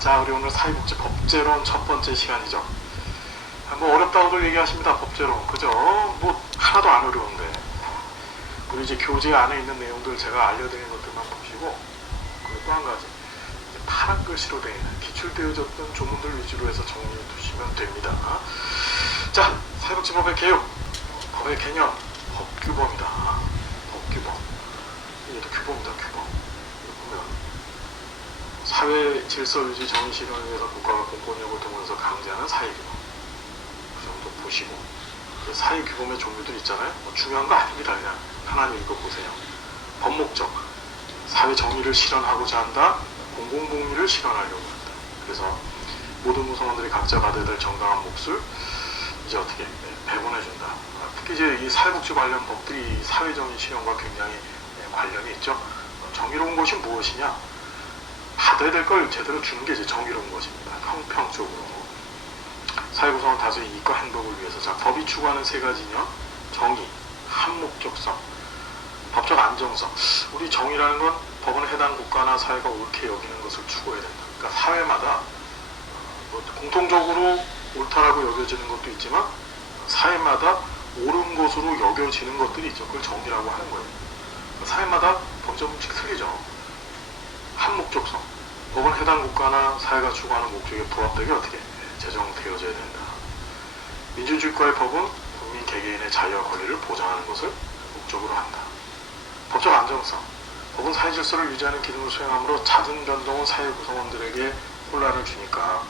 자, 우리 오늘 사회복지 법제론 첫 번째 시간이죠. 뭐 어렵다고들 얘기하십니다. 법제론. 그죠? 뭐 하나도 안 어려운데. 우리 이제 교재 안에 있는 내용들 제가 알려드린 것들만 보시고, 그리고 또 한 가지. 파란 글씨로 되어 있는 기출되어졌던 조문들 위주로 해서 정리해 두시면 됩니다. 자, 사회복지법의 개요. 법의 개념. 법규범이다. 법규범. 이것도 규범이다. 규범. 사회 질서 유지 정의 실현을 위해서 국가가 공권력을 통해서 강제하는 사회규범. 그 정도 보시고, 사회규범의 종류들 있잖아요. 뭐 중요한 거 아닙니다. 그냥 하나님 읽어보세요. 법목적. 사회 정의를 실현하고자 한다. 공공복리를 실현하려고 한다. 그래서 모든 구성원들이 각자 받아야 될 정당한 몫을 이제 어떻게 배분해준다. 특히 이제 이 사회복지 관련 법들이 사회정의 실현과 굉장히 관련이 있죠. 정의로운 것이 무엇이냐? 받아야 될 걸 제대로 주는 게 이제 정의로운 것입니다. 형평적으로. 사회구성원 다수의 이익과 행복을 위해서. 자, 법이 추구하는 세 가지냐? 정의, 한목적성, 법적 안정성. 우리 정의라는 건 법은 해당 국가나 사회가 옳게 여기는 것을 추구해야 된다. 그러니까 사회마다 공통적으로 옳다라고 여겨지는 것도 있지만 사회마다 옳은 것으로 여겨지는 것들이 있죠. 그걸 정의라고 하는 거예요. 사회마다 법적 문칙이 틀리죠. 한목적성. 법은 해당 국가나 사회가 추구하는 목적에 부합되게 어떻게 제정되어져야 된다. 민주주의과의 법은 국민 개개인의 자유와 권리를 보장하는 것을 목적으로 한다. 법적 안정성. 법은 사회 질서를 유지하는 기능을 수행하므로 잦은 변동은 사회 구성원들에게 혼란을 주니까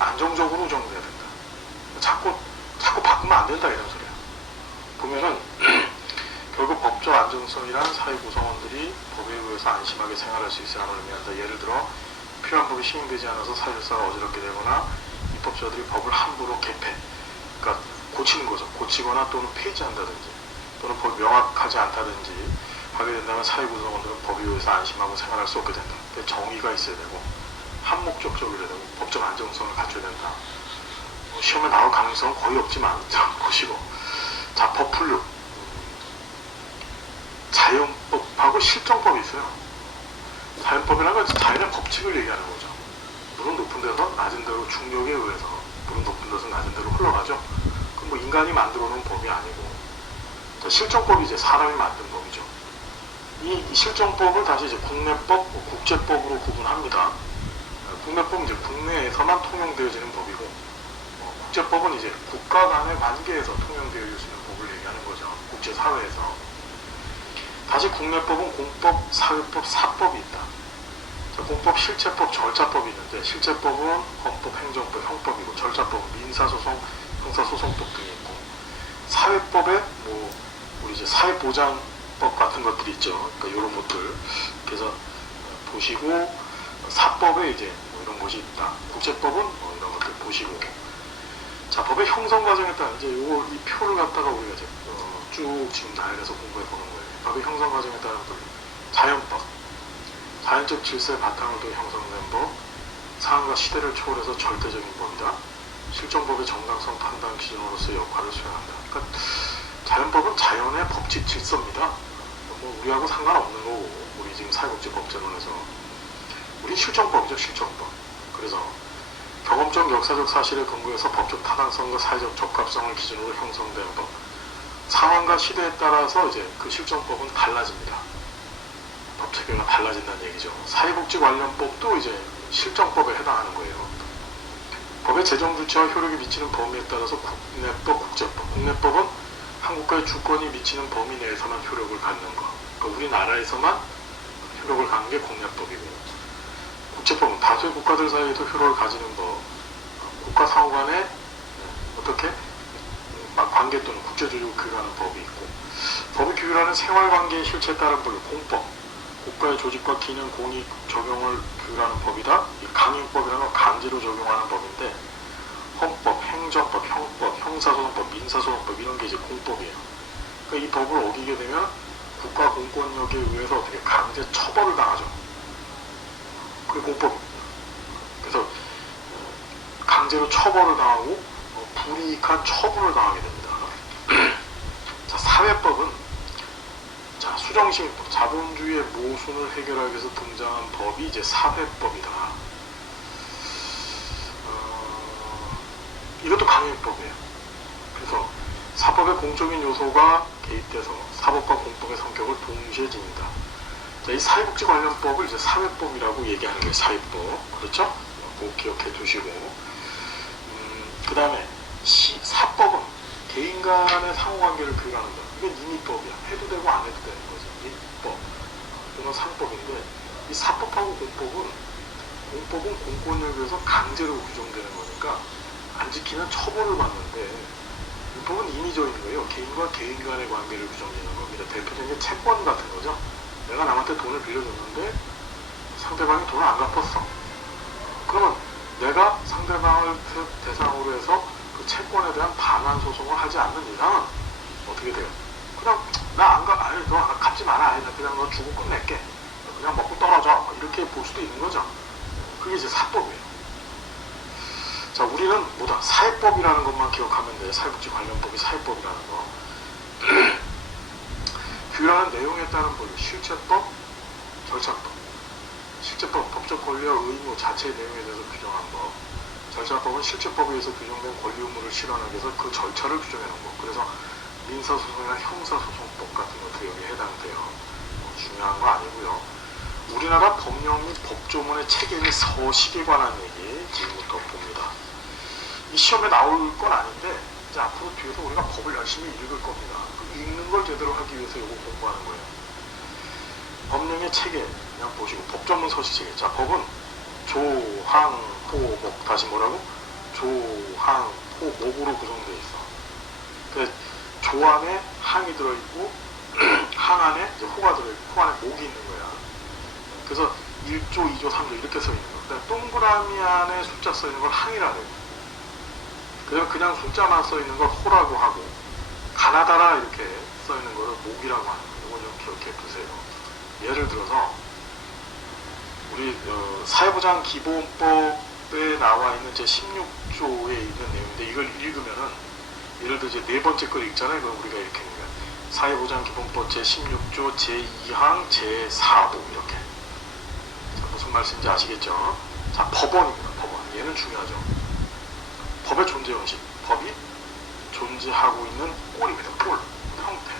안정적으로 운영돼야 된다. 자꾸 바꾸면 안 된다 이런 소리야. 보면은 결국 법적 안정성이란 사회 구성원들이 법에 의해서 안심하게 생활할 수 있어야 함을 의미한다. 예를 들어 필요한 법이 시행되지 않아서 사회 질서가 어지럽게 되거나 입법자들이 법을 함부로 개폐, 그러니까 고치는 거죠. 고치거나 또는 폐지한다든지 또는 법이 명확하지 않다든지 하게 된다면 사회 구성원들은 법에 의해서 안심하고 생활할 수 없게 된다. 정의가 있어야 되고 한목적적이어야 되고 법적 안정성을 갖춰야 된다. 시험에 나올 가능성은 거의 없지만 보시고. 자, 법 분류. 자연법하고 실정법이 있어요. 자연법이라는 건 자연의 법칙을 얘기하는 거죠. 물은 높은 데서 낮은 데로 중력에 의해서 물은 높은 데서 낮은 데로 흘러가죠. 그럼 뭐 인간이 만들어 놓은 법이 아니고. 자, 실정법이 이제 사람이 만든 법이죠. 이 실정법을 다시 이제 국내법, 국제법으로 구분합니다. 국내법은 이제 국내에서만 통용되어지는 법이고, 국제법은 이제 국가 간의 관계에서 통용되어질 수 있는 법을 얘기하는 거죠. 국제사회에서. 다시 국내법은 공법, 사회법, 사법이 있다. 자, 공법, 실체법, 절차법이 있는데 실체법은 헌법, 행정법, 형법이고 절차법은 민사소송, 형사소송법 등이 있고 사회법에 뭐 우리 이제 사회보장법 같은 것들이 있죠. 그러니까 이런 것들. 그래서 보시고 사법에 이제 뭐 이런 것이 있다. 국제법은 뭐 이런 것들 보시고. 자, 법의 형성 과정에 따라 이제 이 표를 갖다가 우리가 이제 쭉 지금 나열해서 공부해 보는 거예요. 법의 형성 과정에 따른 자연법, 자연적 질서의 바탕을 둬 형성된 법, 상황과 시대를 초월해서 절대적인 법이다. 실정법의 정당성 판단 기준으로서의 역할을 수행한다. 그러니까 자연법은 자연의 법칙 질서입니다. 뭐 우리하고 상관없는 거고, 우리 지금 사회복지 법제론에서 우리 실정법이죠. 실정법. 그래서 경험적 역사적 사실에 근거해서 법적 타당성과 사회적 적합성을 기준으로 형성된 법. 상황과 시대에 따라서 이제 그 실정법은 달라집니다. 법 체계가 달라진다는 얘기죠. 사회복지 관련법도 이제 실정법에 해당하는 거예요. 법의 제정 주체와 효력이 미치는 범위에 따라서 국내법, 국제법. 국내법은 한 국가의 주권이 미치는 범위 내에서만 효력을 갖는 거. 그러니까 우리나라에서만 효력을 갖는 게 국내법이고, 국제법은 다수의 국가들 사이에도 효력을 가지는 법. 국가 상호 간에 어떻게 관계 또는 국제조직을 규율하는 법이 있고, 법이 규율하는 생활관계의 실체에 따른 법이 공법, 국가의 조직과 기능, 공익 적용을 규율하는 법이다. 이 강행법이라는 건 강제로 적용하는 법인데, 헌법, 행정법, 형법, 형사소송법, 민사소송법 이런 게 이제 공법이에요. 그러니까 이 법을 어기게 되면 국가 공권력에 의해서 어떻게 강제 처벌을 당하죠. 그게 공법입니다. 그래서 강제로 처벌을 당하고 불이익한 처분을 당하게 됩니다. 자, 사회법은 자, 수정시민법, 자본주의의 모순을 해결하기 위해서 등장한 법이 이제 사회법이다. 이것도 강행법이에요. 그래서 사법의 공적인 요소가 개입돼서 사법과 공법의 성격을 동시에 지닌다. 자, 이 사회복지 관련법을 이제 사회법이라고 얘기하는 게 사회법. 그렇죠? 꼭 기억해 두시고. 그 다음에 사법은 개인 간의 상호관계를 규율하는 것. 이건 임의법이야. 해도 되고 안 해도 되는 거죠. 입법. 이건 상법인데, 이 사법하고 공법은 공권력에 의해서 강제로 규정되는 거니까 안 지키면 처벌을 받는데, 율법은 임의적인 거예요. 개인과 개인 간의 관계를 규정되는 겁니다. 대표적인 게 채권 같은 거죠. 내가 남한테 돈을 빌려줬는데 상대방이 돈을 안 갚았어. 그러면 내가 상대방을 대상으로 해서 그 채권에 대한 반환 소송을 하지 않는 이상은 어떻게 돼요? 그냥 나 안 갚, 아니 너 갚지 마라. 아니, 나 그냥 너 주고 끝낼게. 그냥 먹고 떨어져. 이렇게 볼 수도 있는 거죠. 그게 이제 사법이에요. 자, 우리는 뭐다? 사회법이라는 것만 기억하면 돼요. 사회복지 관련법이 사회법이라는 거. 규율하는 내용에 따른 법이 실체법, 절차법. 실체법, 법적 권리와 의무 자체의 내용에 대해서 규정한 법. 절차법은 실체법에 의해서 규정된 권리 의무를 실현하기 위해서 그 절차를 규정해 놓은 법. 그래서 민사소송이나 형사소송법 같은 것도 여기에 해당돼요. 중요한 거 아니고요. 우리나라 법령 및 법조문의 체계 및 서식에 관한 얘기 지금부터 봅니다. 이 시험에 나올 건 아닌데 이제 앞으로 뒤에서 우리가 법을 열심히 읽을 겁니다. 읽는 걸 제대로 하기 위해서 이거 공부하는 거예요. 법령의 체계 그냥 보시고 법조문 서식 체계. 자, 법은 조, 항, 호, 목. 다시 뭐라고? 조, 항, 호, 목으로 구성되어 있어. 그 조 안에 항이 들어있고 항 안에 이제 호가 들어있고 호 안에 목이 있는 거야. 그래서 1조, 2조, 3조 이렇게 써 있는 거. 그다음에 동그라미 안에 숫자 써 있는 걸 항이라 그래요. 그다음에 그냥 숫자만 써 있는 걸 호라고 하고 가나다라 이렇게 써 있는 거를 목이라고 하는 거예요. 이건 좀 기억해 두세요. 예를 들어서 우리 사회보장 기본법에 나와 있는 제 16조에 있는 내용인데 이걸 읽으면은 예를 들어 이제 네 번째 걸 읽잖아요. 그럼 우리가 이렇게 읽는 거예요. 사회보장 기본법 제 16조 제 2항 제 4부 이렇게. 자, 무슨 말씀인지 아시겠죠? 자, 법원입니다. 법원. 얘는 중요하죠. 법의 존재 형식. 법이 존재하고 있는 꼴입니다. 꼴. 형태.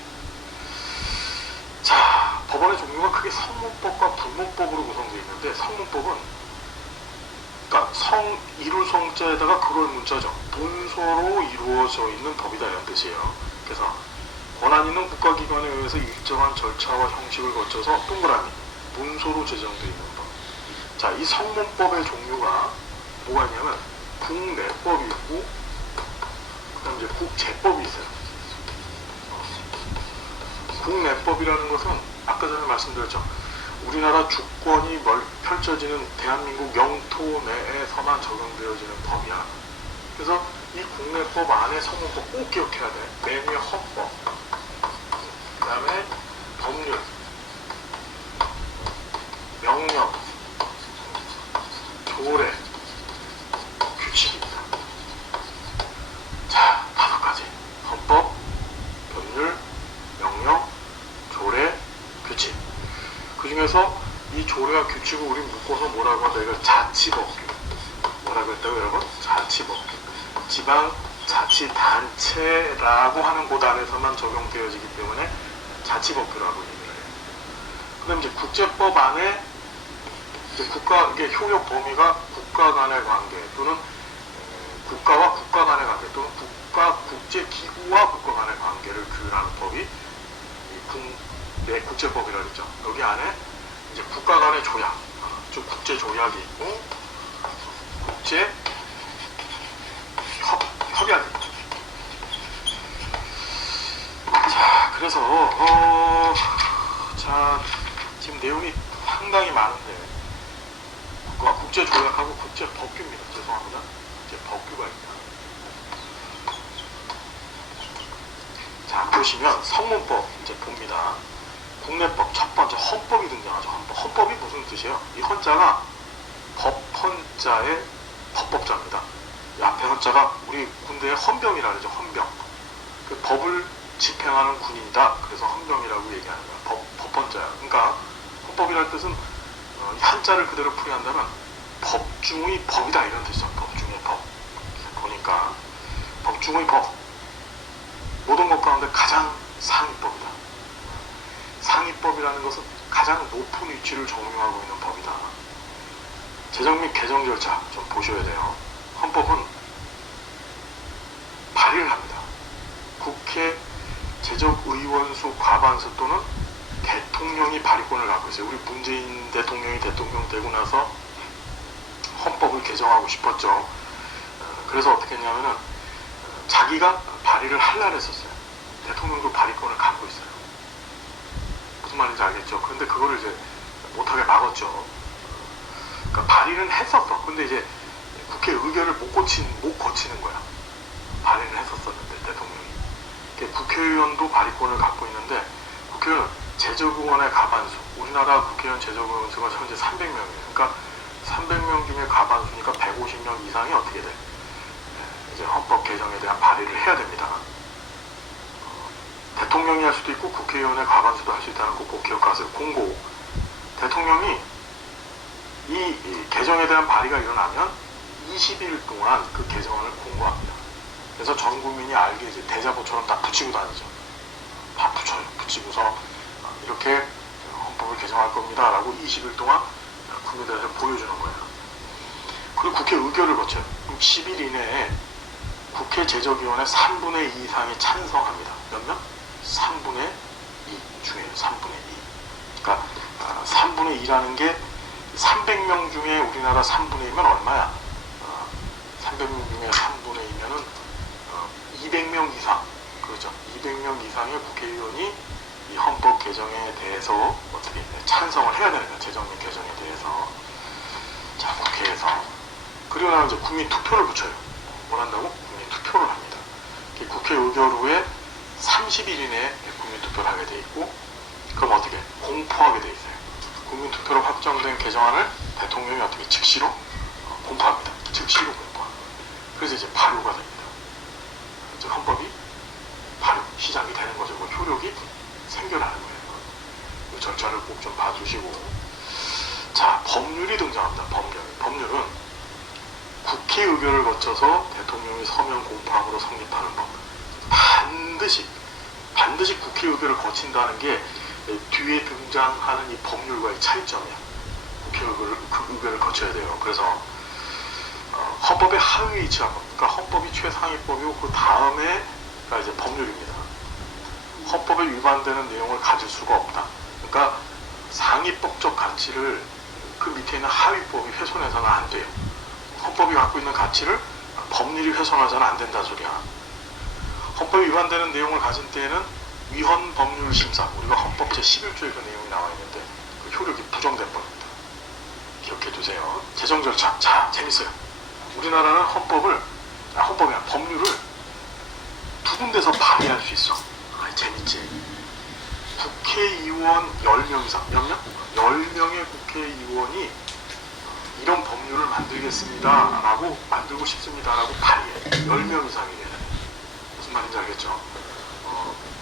자, 법원의 종류가 크게 성문법과 불문법으로 구성되어 있는데 성문법은 그러니까 이룰 성자에다가 그걸 문자죠. 문서로 이루어져 있는 법이다 이런 뜻이에요. 그래서 권한 있는 국가기관에 의해서 일정한 절차와 형식을 거쳐서 동그라미 문서로 제정되어 있는 법. 자, 이 성문법의 종류가 뭐가 있냐면 국내법이 있고 그다음 이제 국제법이 있어요. 국내법이라는 것은 아까 전에 말씀드렸죠. 우리나라 주권이 펼쳐지는 대한민국 영토 내에서만 적용되어지는 법이야. 그래서 이 국내법 안에 성문법 꼭 기억해야 돼. 맨 위에 헌법, 그 다음에 법률, 명령, 조례, 규칙입니다. 자, 5가지. 헌법, 법률, 명령, 조례, 규칙. 그 중에서 이 조례와 규칙을 우리 묶어서 뭐라고 한다? 이걸 자치법규. 뭐라고 했다고 여러분? 자치법규. 지방자치단체라고 하는 곳 안에서만 적용되어지기 때문에 자치법규라고 얘기를 해요. 그 다음 이제 국제법 안에 이제 이게 효력 범위가 국가 간의 관계 또는 국가와 국가 간의 관계 또는 국제기구와 국가 간의 관계를 규율하는 법이 국제법이라고 했죠. 여기 안에 이제 국가 간의 조약, 즉 국제 조약이 있고 국제 협약이 있죠. 자, 그래서 자, 지금 내용이 상당히 많은데 국제 조약하고 국제 법규입니다. 죄송합니다. 국제 법규가 있다. 자, 보시면 성문법 이제 봅니다. 국내법 첫 번째 헌법이 등장하죠. 헌법이 무슨 뜻이에요? 이 헌자가 법헌자의 법법자입니다. 이 앞에 헌자가 우리 군대의 헌병이라 그러죠. 헌병. 그 법을 집행하는 군인이다. 그래서 헌병이라고 얘기하는 거야. 법헌자야. 그러니까 헌법이라는 뜻은 이 한자를 그대로 풀이한다면 법 중의 법이다 이런 뜻이죠. 법 중의 법. 보니까 법 중의 법. 모든 것 가운데 가장 상위법이다. 상위법이라는 것은 가장 높은 위치를 점유하고 있는 법이다. 제정 및 개정 절차 좀 보셔야 돼요. 헌법은 발의를 합니다. 국회 제적의원수 과반수 또는 대통령이 발의권을 갖고 있어요. 우리 문재인 대통령이 대통령 되고 나서 헌법을 개정하고 싶었죠. 그래서 어떻게 했냐면은 자기가 발의를 하려고 했었어요. 대통령도 발의권을 갖고 있어요. 무슨 말인지 알겠죠? 그런데 그거를 이제 못하게 막았죠. 그러니까 발의는 했었어. 근데 이제 국회 의결을 못 거치는 거야. 발의는 했었었는데 대통령이. 국회의원도 발의권을 갖고 있는데 국회의원 제적의원의 과반수. 우리나라 국회의원 제적의원 수가 현재 300명이에요. 그러니까 300명 중에 과반수니까 150명 이상이 어떻게 돼? 이제 헌법 개정에 대한 발의를 해야 됩니다. 대통령이 할 수도 있고 국회의원의 과반수도 할 수 있다는 거 꼭 기억하세요. 공고. 대통령이 이 개정에 대한 발의가 일어나면 20일 동안 그 개정안을 공고합니다. 그래서 전 국민이 알게 이제 대자보처럼 다 붙이고 다니죠. 다 붙여요. 붙이고서 이렇게 헌법을 개정할 겁니다. 라고 20일 동안 국민들한테 보여주는 거예요. 그리고 국회 의결을 거쳐요. 10일 이내에 국회 제적위원회 3분의 2 이상이 찬성합니다. 몇 명? 3분의 2 중에 3분의 2. 그러니까 3분의 2라는 게 300명 중에 우리나라 3분의 2면 얼마야? 300명 중에 3분의 2면은 200명 이상, 그렇죠? 200명 이상의 국회의원이 이 헌법 개정에 대해서 어떻게 찬성을 해야 되는 거야. 제정 및 개정에 대해서. 자, 국회에서. 그리고 나면 이제 국민 투표를 붙여요. 뭘 한다고? 국민 투표를 합니다. 국회 의결 후에 30일 이내에 국민 투표를 하게 돼 있고, 그럼 어떻게? 공포하게 돼 있어요. 국민 투표로 확정된 개정안을 대통령이 어떻게 즉시로 공포합니다. 즉시로 공포합니다. 그래서 이제 발효가 됩니다. 이제 헌법이 발효 시작이 되는 거죠. 그 효력이 생겨나는 거예요. 이 절차를 꼭 좀 봐주시고. 자, 법률이 등장합니다. 법률은 국회 의결을 거쳐서 대통령이 서면 공포함으로 성립하는 법. 반드시 국회 의결을 거친다는 게 뒤에 등장하는 이 법률과의 차이점이야. 국회 의결을 거쳐야 돼요. 그래서 헌법의 하위에 위치한 법. 그러니까 헌법이 최상위법이고 그 다음에가 이제 법률입니다. 헌법에 위반되는 내용을 가질 수가 없다. 그러니까 상위법적 가치를 그 밑에 있는 하위법이 훼손해서는 안 돼요. 헌법이 갖고 있는 가치를 법률이 훼손하자는 안 된다는 소리야. 헌법에 위반되는 내용을 가진 때에는 위헌 법률 심사, 우리가 헌법 제11조에 그 내용이 나와 있는데 그 효력이 부정된 법입니다. 기억해 두세요. 제정 절차. 자, 재밌어요. 우리나라는 법률을 두 군데서 발의할 수 있어. 재밌지. 국회의원 10명 이상, 몇 명? 10명의 국회의원이 이런 법률을 만들겠습니다 라고, 만들고 싶습니다 라고 발의해. 10명 이상이래. 무슨 말인지 알겠죠?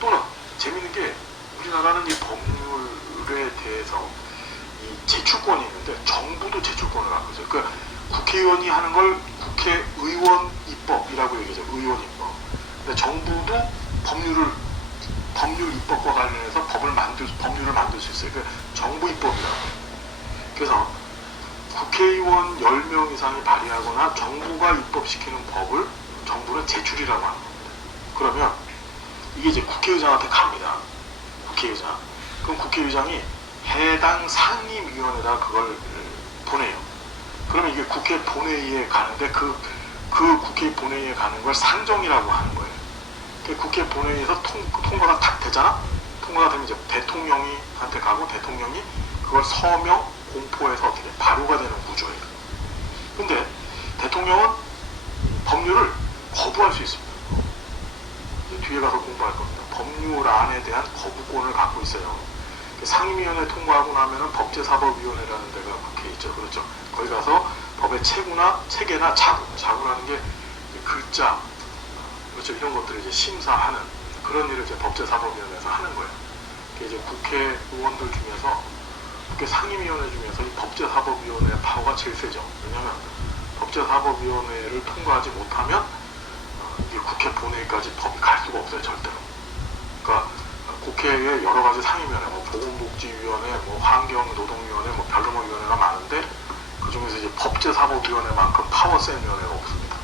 또는 재밌는 게 우리나라는 이 법률에 대해서 이 제출권이 있는데 정부도 제출권을 갖고 있어요. 그러니까 국회의원이 하는 걸 국회의원 입법이라고 얘기하죠. 의원 입법. 근데 정부도 법률 입법과 관련해서 법률을 만들 수 있어요. 그러니까 정부 입법이라고. 그래서 국회의원 10명 이상이 발의하거나 정부가 입법시키는 법을 정부는 제출이라고 하는 겁니다. 그러면 이게 이제 국회의장한테 갑니다. 국회의장. 그럼 국회의장이 해당 상임위원회에다 그걸 보내요. 그러면 이게 국회 본회의에 가는데 그 국회 본회의에 가는 걸 상정이라고 하는 거예요. 국회 본회의에서 통과가 딱 되잖아? 통과가 되면 이제 대통령한테 가고 대통령이 그걸 서명, 공포해서 어떻게 발효가 되는 구조예요. 근데 대통령은 법률을 거부할 수 있습니다. 뒤에 가서 공부할 겁니다. 법률안에 대한 거부권을 갖고 있어요. 상임위원회 통과하고 나면은 법제사법위원회라는 데가 국회에 있죠. 그렇죠. 거기 가서 법의 체계나 자구라는 게 글자, 그렇죠. 이런 것들을 이제 심사하는 그런 일을 이제 법제사법위원회에서 하는 거예요. 이제 국회의원들 중에서, 국회 상임위원회 중에서 이 법제사법위원회의 파워가 제일 세죠. 왜냐하면 법제사법위원회를 통과하지 못하면 이게 국회 본회의까지 법이 갈 수가 없어요, 절대로. 그러니까 국회에 여러 가지 상임위원회, 뭐 보건복지위원회, 뭐 환경노동위원회, 뭐 별로 위원회가 많은데 그 중에서 이제 법제사법위원회만큼 파워 센 위원회가 없습니다.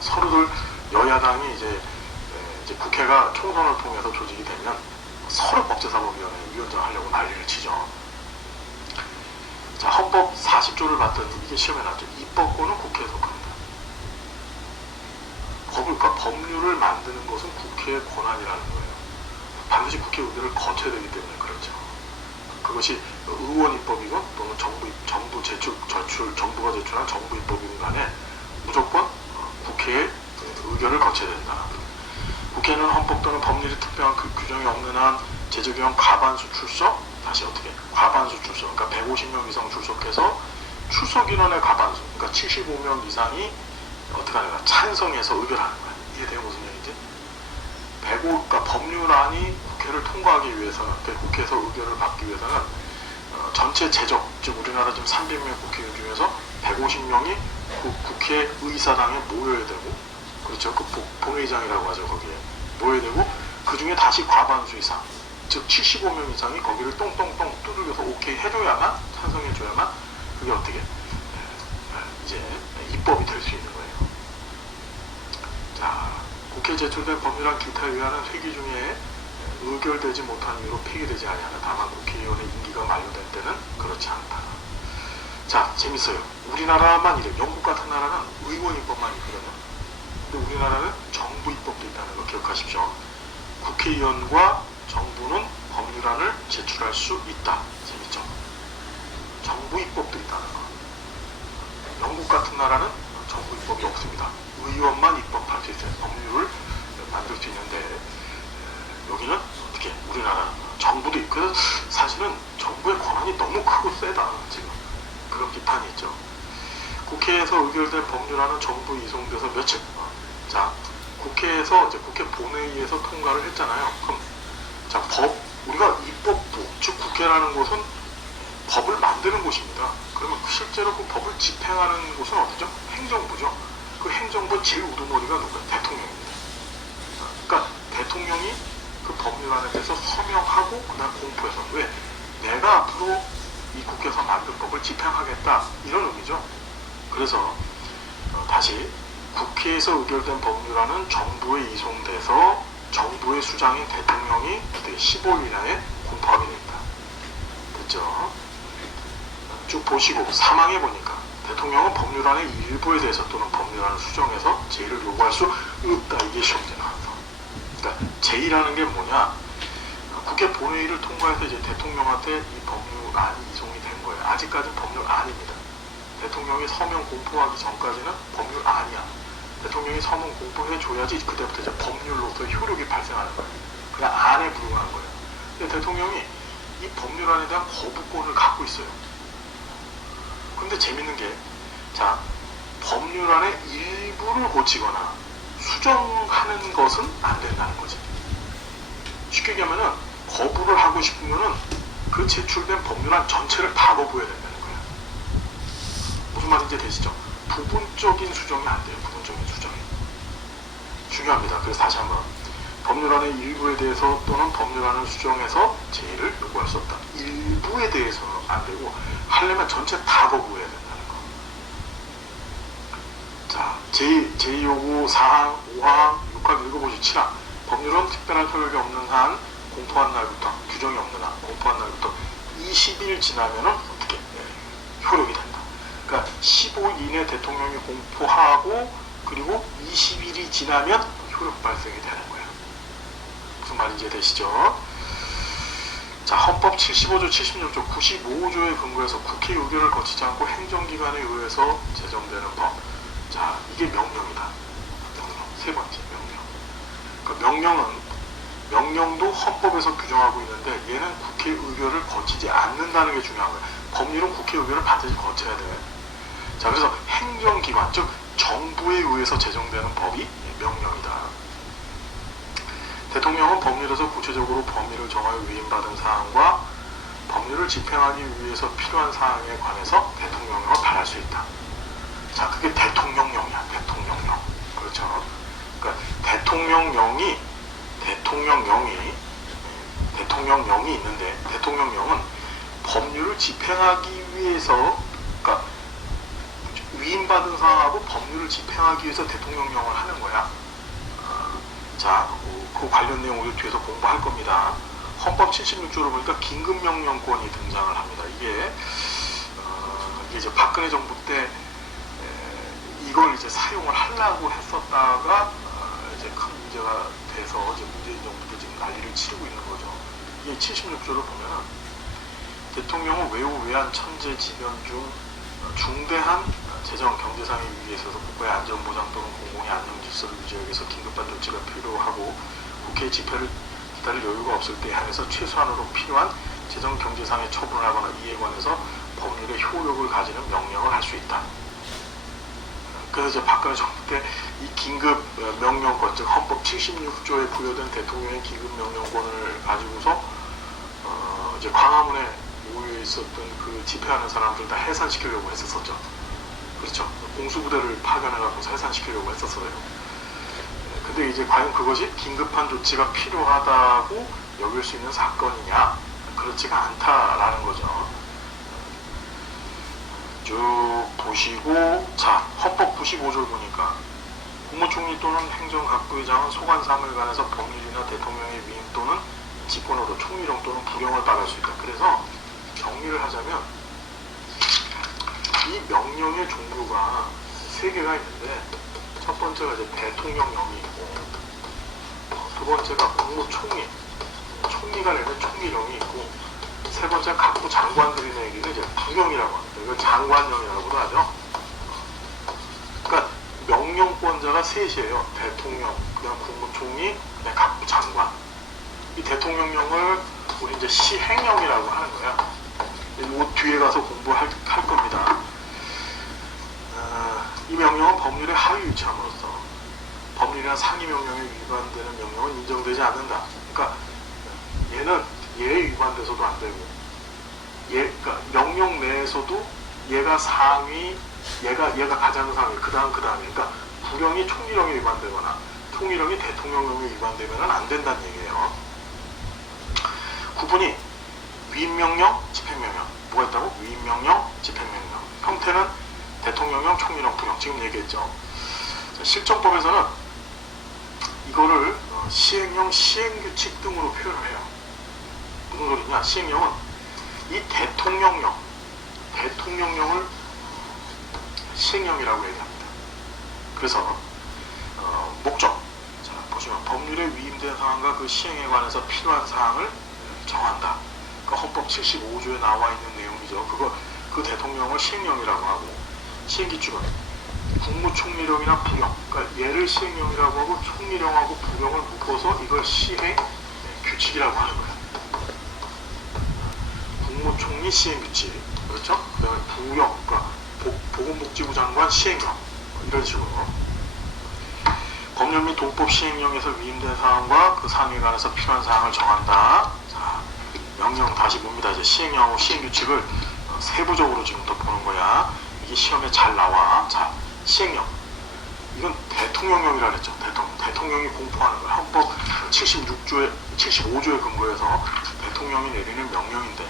서로들 여야당이 이제 국회가 총선을 통해서 조직이 되면 서로 법제사법위원회 위원장 하려고 난리를 치죠. 자, 헌법 40조를 봤더니 이게 시험에 나왔죠. 입법권은 국회에서 겁니다. 그러니까 법률을 만드는 것은 국회의 권한이라는 거예요. 반드시 국회 의결을 거쳐야 되기 때문에 그렇죠. 그것이 의원 입법이건 또는 정부가 제출한 정부 입법이건 간에 무조건 국회의 의결을 거쳐야 된다. 국회는 헌법 또는 법률이 특별한 규정이 없는 한 제적용 과반수 출석, 다시 어떻게 과반수 출석, 그러니까 150명 이상 출석해서 출석인원의 과반수, 그러니까 75명 이상이 어떻게 하는 거야? 찬성해서 의결하는 거야. 이해돼요? 무슨 얘기지? 그러니까 법률안이 국회를 통과하기 위해서는, 국회에서 의결을 받기 위해서는 전체 제적, 즉 우리나라 지금 300명 국회의원 중에서 150명이 국회 의사당에 모여야 되고, 그렇죠? 그 본회의장이라고 하죠. 거기에 모여야 되고, 그 중에 다시 과반수 이상, 즉 75명 이상이 거기를 똥똥똥 두들겨서 오케이 해줘야만, 찬성해줘야만 그게 어떻게 이제 입법이 될 수 있는 거예요. 자, 국회에 제출된 법률안 기타 의안은 회기 중에 의결되지 못한 이유로 폐기되지 아니하나. 다만 국회의원의 임기가 만료된 때는 그렇지 않다. 자, 재밌어요. 우리나라만 이래. 영국 같은 나라는 의원 입법만 있거든요. 근데 우리나라는 정부 입법도 있다는 거 기억하십시오. 국회의원과 정부는 법률안을 제출할 수 있다. 재밌죠? 정부 입법도 있다는 거. 영국 같은 나라는 정부 입법이 없습니다. 의원만 입법할 수 있어요. 법률을 만들 수 있는데, 여기는 어떻게 우리나라 정부도 있고, 그래서 사실은 정부의 권한이 너무 크고 세다. 지금 그런 비판이 있죠. 국회에서 의결된 법률안은 정부 이송돼서 며칠, 자, 국회에서 이제 국회 본회의에서 통과를 했잖아요. 그럼 자, 우리가 입법부, 즉 국회라는 곳은 법을 만드는 곳입니다. 그러면 실제로 그 법을 집행하는 곳은 어디죠? 행정부죠. 그 행정부의 제일 우두머리가 누구예요? 대통령입니다. 그러니까 대통령이 그 법률안에 대해서 서명하고 그다음 공포해서, 왜? 내가 앞으로 이 국회에서 만든 법을 집행하겠다, 이런 의미죠. 그래서 다시 국회에서 의결된 법률안은 정부에 이송돼서 정부의 수장인 대통령이 15일 이내에 공포하게 됩니다. 됐죠? 쭉 보시고 사망해 보니까 대통령은 법률안의 일부에 대해서 또는 법률안을 수정해서 제의를 요구할 수 없다. 이게 시험제 나와서. 그러니까 제의라는 게 뭐냐? 국회 본회의를 통과해서 이제 대통령한테 이 법률안이 이송이 된 거예요. 아직까지는 법률안입니다. 대통령이 서명 공포하기 전까지는 법률안이야. 대통령이 서명 공포해줘야지 그때부터 이제 법률로서 효력이 발생하는 거예요. 그냥 안에 불과한 거예요. 근데 대통령이 이 법률안에 대한 거부권을 갖고 있어요. 근데 재밌는 게, 자, 법률안의 일부를 고치거나 수정하는 것은 안 된다는 거지. 쉽게 얘기하면은 거부를 하고 싶으면은 그 제출된 법률안 전체를 다 거부해야 된다는 거예요. 무슨 말인지 되시죠? 부분적인 수정이 안 돼요. 부분적인 수정이 중요합니다. 그래서 다시 한번, 법률안의 일부에 대해서 또는 법률안을 수정해서 제의를 요구할 수 없다. 일부에 대해서는 안 되고, 하려면 전체 다 거부해야 된다는 거. 자, 제의 요구 사항 5항, 6항 읽어보시죠. 7항. 법률은 특별한 효력이 없는 한 공포한 날부터, 규정이 없는 한 공포한 날부터 20일 지나면은 어떻게 효력이 된다. 그러니까 15일 이내 대통령이 공포하고 그리고 20일이 지나면 효력 발생이 되는 거예요. 무슨 말인지 되시죠? 자, 헌법 75조, 76조, 95조에 근거해서 국회 의결을 거치지 않고 행정기관에 의해서 제정되는 법. 자, 이게 명령이다. 명령. 세 번째, 명령. 그러니까 명령도 헌법에서 규정하고 있는데 얘는 국회 의결을 거치지 않는다는 게 중요한 거예요. 법률은 국회 의결을 반드시 거쳐야 돼. 자, 그래서 행정기관, 즉 정부에 의해서 제정되는 법이 명령이다. 대통령은 법률에서 구체적으로 범위를 정하여 위임받은 사항과 법률을 집행하기 위해서 필요한 사항에 관해서 대통령령을 발할 수 있다. 자, 그게 대통령령이야. 대통령령. 그렇죠? 그러니까 대통령령이 있는데, 대통령령은 법률을 집행하기 위해서, 그러니까 위임받은 사람하고 법률을 집행하기 위해서 대통령령을 하는 거야. 자, 그 관련 내용 우리 뒤에서 공부할 겁니다. 헌법 76조를 보니까 긴급명령권이 등장을 합니다. 이게 이제 박근혜 정부 때 이걸 이제 사용을 하려고 했었다가 이제 큰 문제가 돼서 이제 문재인 정부도 지금 난리를 치르고 있는 거죠. 이게 76조를 보면 대통령은 외우 외환 천재 지변 중 중대한 재정 경제상의 위기에 있어서 국가의 안전보장 또는 공공의 안녕 질서를 유지하기 위해서 긴급한 조치가 필요하고 국회의 집회를 기다릴 여유가 없을 때에 한해서 최소한으로 필요한 재정 경제상의 처분을 하거나 이에 관해서 법률의 효력을 가지는 명령을 할 수 있다. 그래서 이제 박근혜 정부 때 이 긴급 명령권, 즉 헌법 76조에 부여된 대통령의 긴급 명령권을 가지고서 이제 광화문에 모여 있었던 그 집회하는 사람들 다 해산시키려고 했었죠. 그렇죠. 공수부대를 파견해갖고 해산시키려고 했었어요. 근데 이제 과연 그것이 긴급한 조치가 필요하다고 여길 수 있는 사건이냐? 그렇지가 않다라는 거죠. 쭉 보시고, 자, 헌법 95조를 보니까 국무총리 또는 행정각부의장은 소관사항에 관해서 법률이나 대통령의 위임 또는 직권으로 총리령 또는 부령을 받을 수 있다. 그래서 정리를 하자면 이 명령의 종류가 3개가 있는데, 첫 번째가 이제 대통령령이 있고, 두 번째가 국무총리, 총리가 내는 총리령이 있고, 세 번째가 각부 장관들이 내기를 이제 부령이라고 합니다. 이걸 장관령이라고도 하죠. 그러니까 명령권자가 셋이에요. 대통령, 그다음 국무총리, 그다음 각부 장관. 이 대통령령을 우리 이제 시행령이라고 하는 거야. 이거 뒤에 가서 공부할 겁니다. 이 명령은 법률의 하위 유치함으로써 법률이나 상위 명령에 위반되는 명령은 인정되지 않는다. 그러니까 얘는 얘에 위반돼서도 안 되고, 그러니까 명령 내에서도 얘가 상위, 얘가 가장 상위, 그 다음에, 그러니까 부령이 총리령에 위반되거나 총리령이 대통령령에 위반되면 안 된다는 얘기예요. 구분이 위임명령, 집행명령. 뭐가 있다고? 위임명령, 집행명령. 형태는 대통령령, 총리령, 부령. 지금 얘기했죠. 자, 실정법에서는 이거를 시행령, 시행규칙 등으로 표현을 해요. 무슨 소리냐? 시행령은 이 대통령령을 시행령이라고 얘기합니다. 그래서 목적, 자 보시면 법률에 위임된 사항과 그 시행에 관해서 필요한 사항을 정한다. 그 헌법 75조에 나와 있는 내용이죠. 그 대통령을 시행령이라고 하고, 시행규칙은 국무총리령이나 부령, 그러니까 얘를 시행령이라고 하고 총리령하고 부령을 묶어서 이걸 시행 규칙이라고 하는 거예요. 국무총리 시행규칙, 그렇죠? 그 다음에 부령, 그러니까 보건복지부 장관 시행령, 이런 식으로 법률 및 도법 시행령에서 위임된 사항과 그 사항에 관해서 필요한 사항을 정한다. 자, 명령 다시 봅니다. 이제 시행령하고 시행규칙을 세부적으로 지금부터 보는 거야. 이게 시험에 잘 나와. 자, 시행령. 이건 대통령령이라 그랬죠. 대통령이 공포하는 거야. 헌법 75조에 근거해서 대통령이 내리는 명령인데,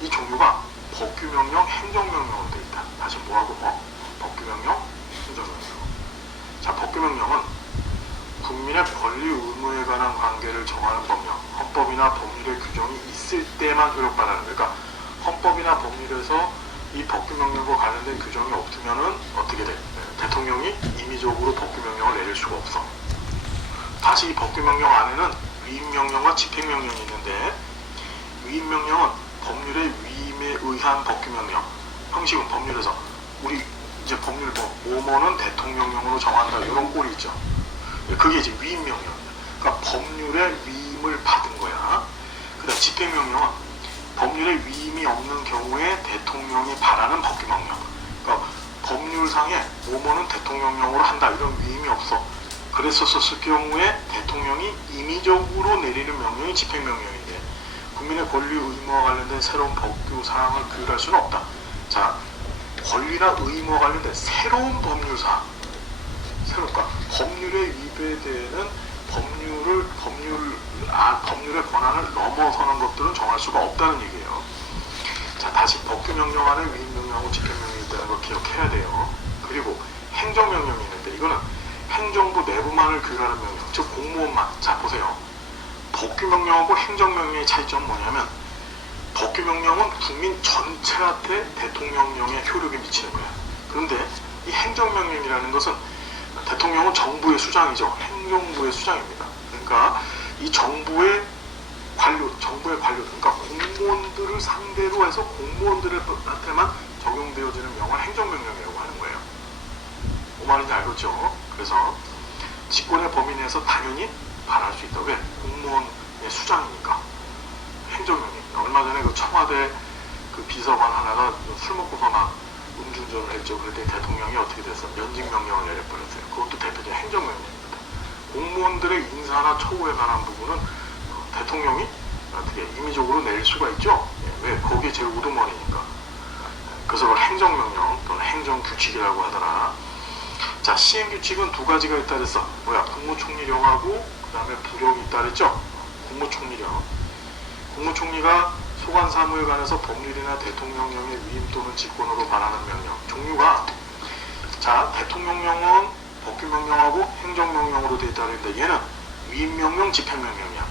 이 종류가 법규명령, 행정명령으로 되어 있다. 다시 뭐하고 뭐? 법규명령, 행정명령. 자, 법규명령은 국민의 권리 의무에 관한 관계를 정하는 법령, 헌법이나 법률의 규정이 있을 때만 효력받는. 그러니까 헌법이나 법률에서 이 법규명령과 관련된 규정이 없으면은 어떻게 돼? 대통령이 임의적으로 법규명령을 내릴 수가 없어. 다시 이 법규명령 안에는 위임명령과 집행명령이 있는데, 위임명령은 법률의 위임에 의한 법규명령, 형식은 법률에서 우리 이제 법률 뭐뭐는 대통령령으로 정한다, 이런 꼴이 있죠. 그게 이제 위임명령이야. 그러니까 법률의 위임을 받은 거야. 그다음 집행명령은 법률의 위임이 없는 경우에 대통령이 바라는 법규명령. 그러니까 법률상에 뭐뭐는 대통령령으로 한다, 이런 위임이 없어. 그랬었을 경우에 대통령이 임의적으로 내리는 명령이 집행명령인데, 국민의 권리 의무와 관련된 새로운 법규 사항을 규율할 수는 없다. 자, 권리나 의무와 관련된 새로운 법률 사항, 그러니까 법률에 위배되는 법률의 권한을 넘어서는 것들은 정할 수가 없다는 얘기예요. 자, 다시 법규명령안에 위임명령하고 집행명령이 있다는 걸 기억해야 돼요. 그리고 행정명령이 있는데 이거는 행정부 내부만을 규율하는 명령, 즉 공무원만. 자, 보세요. 법규명령하고 행정명령의 차이점은 뭐냐면 법규명령은 국민 전체한테 대통령령의 효력이 미치는 거야. 그런데 이 행정명령이라는 것은 대통령은 정부의 수장이죠. 행정부의 수장입니다. 그러니까 이 정부의 관료, 그러니까 공무원들을 상대로 해서 공무원들한테만 적용되어지는 명을 행정명령이라고 하는 거예요. 뭐 말인지 알겠죠? 그래서 직권의 범위 내에서 당연히 발할 수 있다. 왜? 공무원의 수장이니까. 행정명령입니다. 얼마 전에 그 청와대 그 비서관 하나가 술 먹고서 막 음주운전을 했죠. 그랬더니 대통령이 어떻게 됐어? 면직명령을 내려버렸어요. 그것도 대표적인 행정명령입니다. 공무원들의 인사나 처우에 관한 부분은 대통령이 어떻게 임의적으로 낼 수가 있죠. 왜? 거기에 제일 우두머리니까. 그래서 그걸 행정명령 또는 행정규칙이라고 하더라. 자, 시행규칙은 두 가지가 있다 그랬어. 뭐야? 국무총리령하고 그 다음에 부령이 있다 그랬죠. 국무총리령. 국무총리가 소관 사무에 관해서 법률이나 대통령령의 위임 또는 직권으로 발하는 명령. 종류가, 자, 대통령령은 법규명령하고 행정명령으로 되어 있다 그랬는데 얘는 위임명령, 집행명령이야.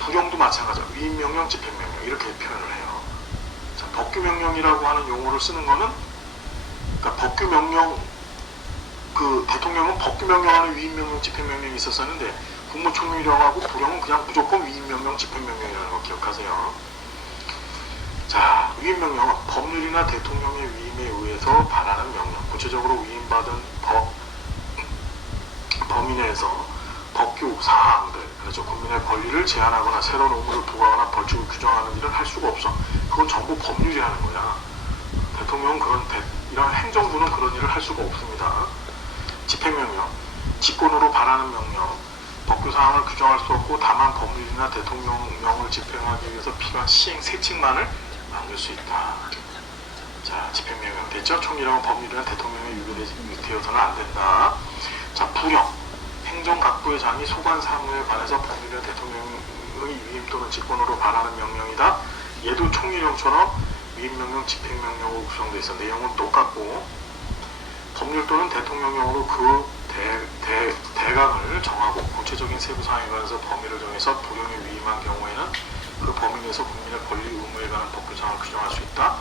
부령도 마찬가지야. 위임명령, 집행명령 이렇게 표현을 해요. 자, 법규명령이라고 하는 용어를 쓰는 거는, 그러니까 법규명령, 그 대통령은 법규명령하는 위임명령, 집행명령이 있었었는데 국무총리령하고 부령은 그냥 무조건 위임명령, 집행명령이라는 거 기억하세요. 자, 위임명령은 법률이나 대통령의 위임에 의해서 발하는 명령, 구체적으로 위임받은 범위 내에서 법규 사항들, 그렇죠. 국민의 권리를 제한하거나 새로운 의무를 부과하거나 벌칙을 규정하는 일을 할 수가 없어. 그건 전부 법률이 하는 거야. 대통령은 이런 행정부는 그런 일을 할 수가 없습니다. 집행명령, 직권으로 발하는 명령, 법규 사항을 규정할 수 없고 다만 법률이나 대통령령을 집행하기 위해서 필요한 시행 세칙만을 만들 수 있다. 자, 집행명령 됐죠? 총리령은 법률이나 대통령에 위배되어서는 안 된다. 자, 부령, 행정각부의 장이 소관 사무에 관해서 법률이나 대통령의 위임 또는 직권으로 발하는 명령이다. 얘도 총리령처럼 위임명령, 집행명령으로 구성되어 있어. 내용은 똑같고 법률 또는 대통령령으로 그 대강을 정하고 구체적인 세부 사항에 관해서 범위를 정해서 부령에 위임한 경우에는 그 범위 내에서 국민의 권리 의무에 관한 법규 사항을 규정할 수 있다.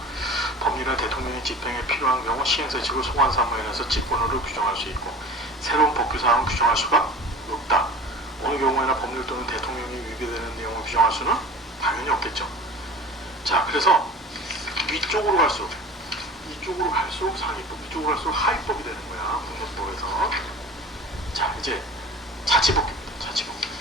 법률이나 대통령의 집행에 필요한 경우 시행세칙을 소관 사무에 관해서 직권으로 규정할 수 있고 새로운 법규 사항을 규정할 수가 없다. 어느 경우에나 법률 또는 대통령이 위배되는 내용을 규정할 수는 당연히 없겠죠. 자, 그래서 이쪽으로 갈수록 상위법, 이쪽으로 갈수록 하위법이 되는 거야. 국무법에서. 자, 이제 자치법규입니다. 자치법규.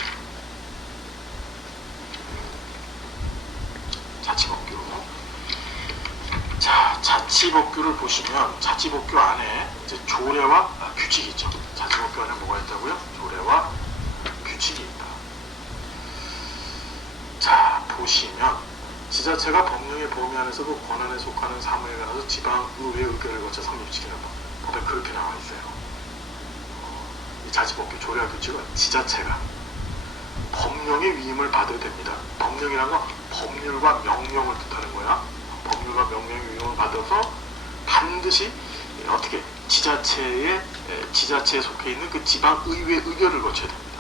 자, 자치법규를 보시면 자치법규 안에 이제 조례와 규칙이 있죠. 자치법규 안에 뭐가 있다고요? 조례와 규칙이 있다. 자, 보시면 지자체가 법령의 범위 안에서 그 권한에 속하는 사무에 관해서 지방의회 의결을 거쳐 성립시키는 법. 법에 그렇게 나와 있어요. 이 자치법규 조례와 규칙은 지자체가 법령의 위임을 받아도 됩니다. 법령이라는 건 법률과 명령을 뜻하는 거야. 법률과 명령의 위임을 받아서 반드시 어떻게 지자체에 속해 있는 그 지방의회 의결을 거쳐야 됩니다.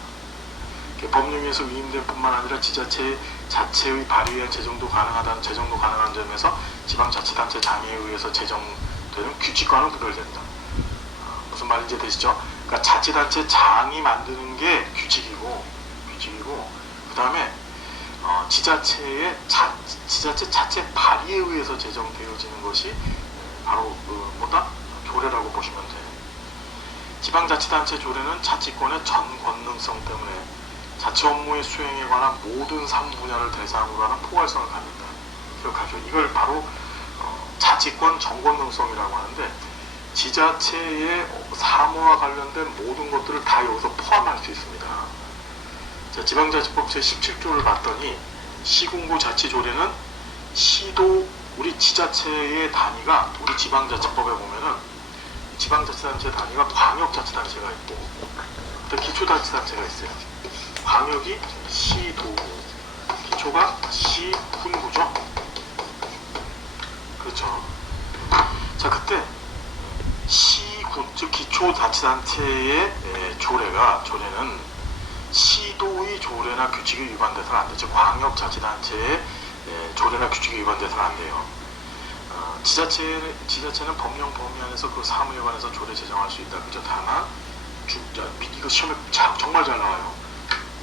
법령에서 위임된 뿐만 아니라 지자체의 자체의 발의에 의한 제정도 가능한 점에서 지방자치단체 장애에 의해서 제정되는 규칙과는 구별된다. 무슨 말인지 되시죠? 그러니까 자치단체 장이 만드는 게 규칙이고 그 다음에 지자체 자체 발의에 의해서 제정되어지는 것이 바로 조례라고 보시면 돼요. 지방자치단체 조례는 자치권의 전 권능성 때문에 자치 업무의 수행에 관한 모든 사무분야를 대상으로 하는 포괄성을 갖는다. 기억하죠? 이걸 바로 자치권 전권능성이라고 하는데 지자체의 사무와 관련된 모든 것들을 다 여기서 포함할 수 있습니다. 자, 지방자치법 제17조를 봤더니 시군구 자치조례는 시도, 우리 지자체의 단위가 우리 지방자치법에 보면은 지방자치단체 단위가 광역자치단체가 있고 또 기초자치단체가 있어요. 광역이 시도구, 기초가 시군구죠. 그렇죠. 자, 그때 시군, 즉 기초자치단체의 조례는 시도의 조례나 규칙이 위반돼서는 안 되죠. 광역자치단체의 조례나 규칙이 위반돼서는 안 돼요. 지자체는 법령 범위 안에서 그 사무에 관해서 조례 제정할 수 있다. 그죠? 다만 이거 시험에 정말 잘 나와요.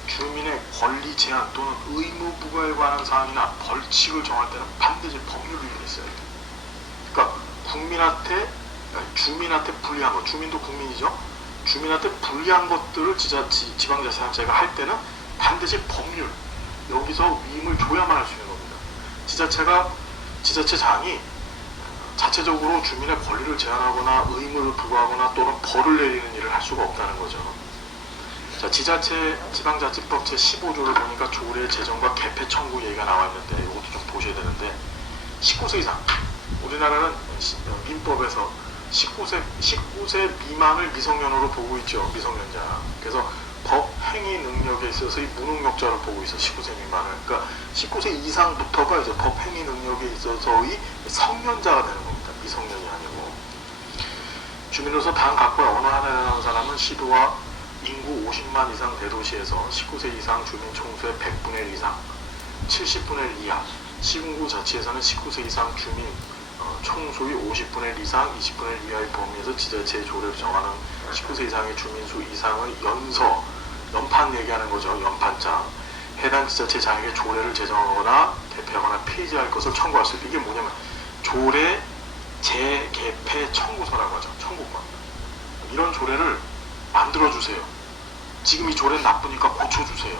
주민의 권리 제한 또는 의무 부과에 관한 사항이나 벌칙을 정할 때는 반드시 법률 위반이 있어야 돼요. 그러니까 주민한테 불리한 것, 주민도 국민이죠. 주민한테 불리한 것들을 지방자치단체가 할 때는 반드시 법률, 여기서 위임을 줘야만 할 수 있는 겁니다. 지자체장이 자체적으로 주민의 권리를 제한하거나 의무를 부과하거나 또는 벌을 내리는 일을 할 수가 없다는 거죠. 자, 지방자치법 제15조를 보니까 조례 제정과 개폐 청구 얘기가 나와 있는데 이것도 좀 보셔야 되는데 19세 이상, 우리나라는 민법에서 19세 미만을 미성년으로 보고 있죠. 미성년자. 그래서 법 행위 능력에 있어서의 무능력자를 보고 있어. 19세 미만을. 그러니까 19세 이상부터가 이제 법 행위 능력에 있어서의 성년자가 되는 겁니다. 미성년이 아니고. 주민으로서 단 각과 어느 하나에 해당하는 사람은 시도와 인구 50만 이상 대도시에서 19세 이상 주민 총수의 100분의 1 이상, 70분의 1 이하, 시군구 자치에서는 19세 이상 주민 총수의 50분의 1 이상, 20분의 1 이하의 범위에서 지자체의 조례를 정하는 19세 이상의 주민수 이상의 연판 얘기하는 거죠. 연판장. 해당 지자체장에게 조례를 제정하거나 개폐하거나 폐지할 것을 청구할 수 있다. 이게 뭐냐면 조례 재개폐 청구서라고 하죠. 청구권. 이런 조례를 만들어주세요. 지금 이 조례는 나쁘니까 고쳐주세요.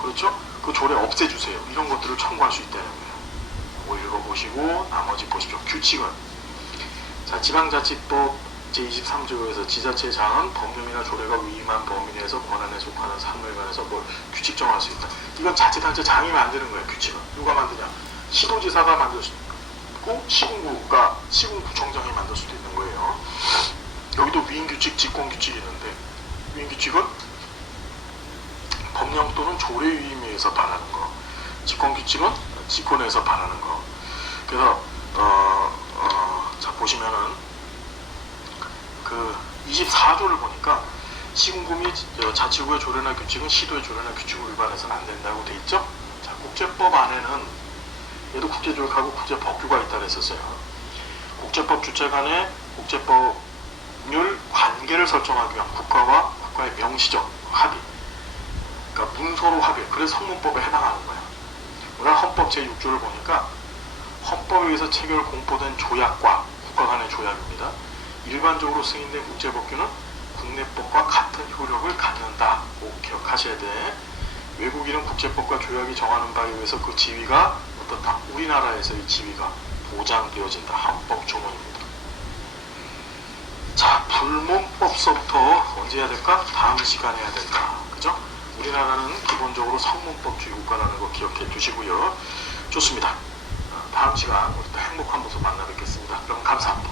그렇죠? 그 조례 없애주세요. 이런 것들을 청구할 수 있다는 거예요. 읽어보시고 나머지 보십시오. 규칙은 자, 지방자치법 제23조에서 지자체장은 법령이나 조례가 위임한 범위 내에서 권한에 속하는 사무에 관해서 뭘 규칙 정할 수 있다. 이건 자치단체장이 만드는 거예요. 규칙은 누가 만드냐? 시도지사가 만들 수 있고 시군구청장이 만들 수도 있는 거예요. 여기도 위임규칙, 직권규칙이 있는데 위임규칙은 법령 또는 조례 위임에 의해서 발하는 거, 직권규칙은 직권에서 발하는 거. 그래서 자, 보시면은 그 24조를 보니까 시군구 및 자치구의 조례나 규칙은 시도의 조례나 규칙을 위반해서는 안 된다고 돼 있죠. 자, 국제법 안에는 얘도 국제조약하고 국제법규가 있다 그랬었어요. 국제법 주체 간의 국제법률 관계를 설정하기 위한 국가와 국가의 명시적 합의, 그러니까 문서로 합의, 그래서 성문법에 해당하는 거예요. 우리나라 헌법 제6조를 보니까 헌법에 의해서 체결 공포된 조약과 국가 간의 조약입니다. 일반적으로 승인된 국제법규는 국내법과 같은 효력을 갖는다. 꼭 기억하셔야 돼. 외국인은 국제법과 조약이 정하는 바에 의해서 그 지위가 어떻다? 우리나라에서의 지위가 보장되어진다. 헌법 조문입니다. 자, 불문법서부터 언제 해야 될까? 다음 시간에 해야 될까? 그죠? 우리나라는 기본적으로 성문법주의 국가라는 거 기억해 주시고요. 좋습니다. 다음 시간 우리 또 행복한 모습 만나 뵙겠습니다. 그럼 감사합니다.